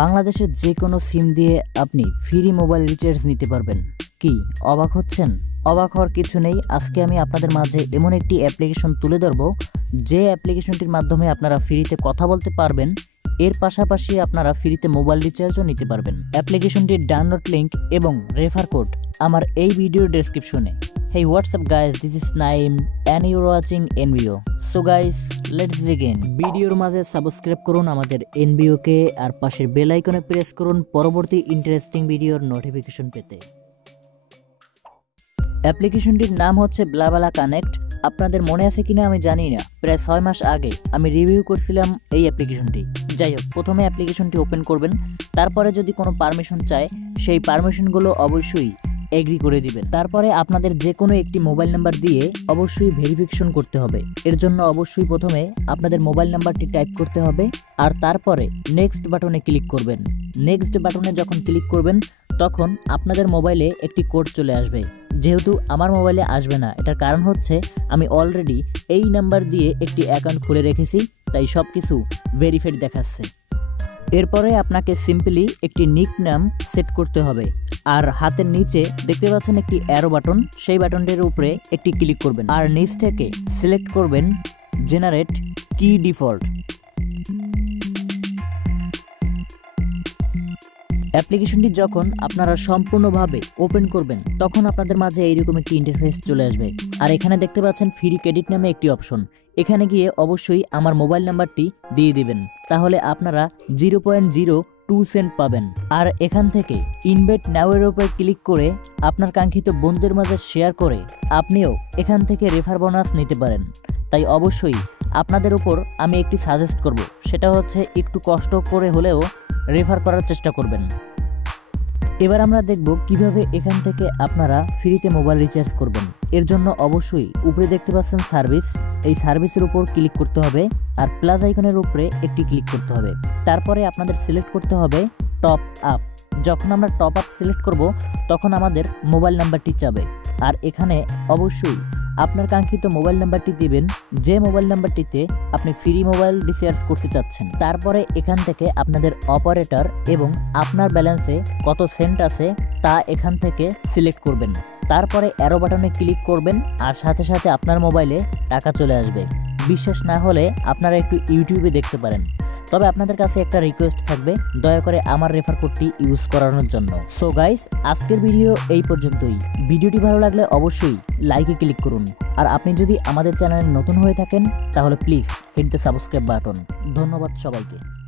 বাংলাদেশের যে কোনো সিম দিয়ে আপনি ফ্রি মোবাইল রিচার্জ নিতে পারবেন। কি, অবাক হচ্ছেন? অবাক হওয়ার কিছু নেই। আজকে আমি আপনাদের মাঝে এমন একটি অ্যাপ্লিকেশন তুলে ধরব, যে অ্যাপ্লিকেশনটির মাধ্যমে আপনারা ফ্রিতে কথা বলতে পারবেন। এর পাশাপাশি আপনারা ফ্রিতে মোবাইল রিচার্জও নিতে পারবেন। অ্যাপ্লিকেশনটির ডাউনলোড লিঙ্ক এবং রেফার কোড আমার এই ভিডিওর ডেসক্রিপশনে। Hey WhatsApp guys this is Naim and you're watching NBO so guys let's begin ভিডিওর মাঝে সাবস্ক্রাইব করুন আমাদের এনবিওকে আর পাশের বেল আইকনে প্রেস করুন পরবর্তী ইন্টারেস্টিং ভিডিওর নোটিফিকেশন পেতে। অ্যাপ্লিকেশনটির নাম হচ্ছে ব্লাবালা কানেক্ট আপনাদের মনে আছে কিনা আমি জানি না। প্রায় ছয় মাস আগে আমি রিভিউ করছিলাম এই অ্যাপ্লিকেশনটি যাই হোক, প্রথমে অ্যাপ্লিকেশনটি ওপেন করবেন। তারপরে যদি কোনো পারমিশন চায়, সেই পারমিশনগুলো অবশ্যই এগ্রি করে দিবেন। তারপরে আপনাদের যে কোনো একটি মোবাইল নাম্বার দিয়ে অবশ্যই ভেরিফিকেশন করতে হবে। এর জন্য অবশ্যই প্রথমে আপনাদের মোবাইল নাম্বারটি টাইপ করতে হবে আর তারপরে নেক্সট বাটনে ক্লিক করবেন। নেক্সট বাটনে যখন ক্লিক করবেন, তখন আপনাদের মোবাইলে একটি কোড চলে আসবে। যেহেতু আমার মোবাইলে আসবে না, এটার কারণ হচ্ছে আমি অলরেডি এই নাম্বার দিয়ে একটি অ্যাকাউন্ট খুলে রেখেছি, তাই সব কিছু ভেরিফাইড দেখাচ্ছে। এরপরে আপনাকে সিম্পলি একটি নিক নাম সেট করতে হবে। আর হাতের নিচে দেখতে পাচ্ছেন একটি অ্যারো বাটন সেই বাটনটির উপরে একটি ক্লিক করবেন। আর নিচ থেকে সিলেক্ট করবেন জেনারেট কি ডিফল্ট অ্যাপ্লিকেশনটি যখন আপনারা সম্পূর্ণভাবে ওপেন করবেন, তখন আপনাদের মাঝে এইরকম একটি ইন্টারফেস চলে আসবে। আর এখানে দেখতে পাচ্ছেন ফ্রি ক্রেডিট নামে একটি অপশন এখানে গিয়ে অবশ্যই আমার মোবাইল নাম্বারটি দিয়ে দিবেন। তাহলে আপনারা zero point zero two cent পাবেন। আর এখান থেকে ইনভেট নাওয়ের উপরে ক্লিক করে আপনার কাঙ্ক্ষিত বন্ধুদের মাঝে শেয়ার করে আপনিও এখান থেকে রেফার বোনাস নিতে পারেন। তাই অবশ্যই আপনাদের উপর আমি একটি সাজেস্ট করব, সেটা হচ্ছে একটু কষ্ট করে হলেও রেফার করার চেষ্টা করবেন। এবার আমরা দেখব কীভাবে এখান থেকে আপনারা ফ্রিতে মোবাইল রিচার্জ করবেন। এর জন্য অবশ্যই উপরে দেখতে পাচ্ছেন সার্ভিস এই সার্ভিসের উপর ক্লিক করতে হবে আর প্লাস আইকনের উপরে একটি ক্লিক করতে হবে। তারপরে আপনাদের সিলেক্ট করতে হবে টপ আপ যখন আমরা টপ আপ সিলেক্ট করব, তখন আমাদের মোবাইল নাম্বারটি চাবে। আর এখানে অবশ্যই আপনার কাঙ্ক্ষিত মোবাইল নাম্বারটি দিবেন, যে মোবাইল নাম্বারটিতে আপনি ফ্রি মোবাইল রিচার্জ করতে চাচ্ছেন। তারপরে এখান থেকে আপনাদের অপারেটর এবং আপনার ব্যালেন্সে কত সেন্ট আছে, তা এখান থেকে সিলেক্ট করবেন। তারপরে অ্যারো বাটনে ক্লিক করবেন আর সাথে সাথে আপনার মোবাইলে টাকা চলে আসবে। বিশ্বাস না হলে আপনারা একটু ইউটিউবে দেখতে পারেন। তবে আপনাদের কাছে একটা রিকোয়েস্ট থাকবে, দয়া করে আমার রেফার কোডটি ইউজ করানোর জন্য। সো গাইস আজকের ভিডিও এই পর্যন্তই। ভিডিওটি ভালো লাগলে অবশ্যই লাইকে ক্লিক করুন। আর আপনি যদি আমাদের চ্যানেলে নতুন হয়ে থাকেন, তাহলে please hit the subscribe button ধন্যবাদ সবাইকে।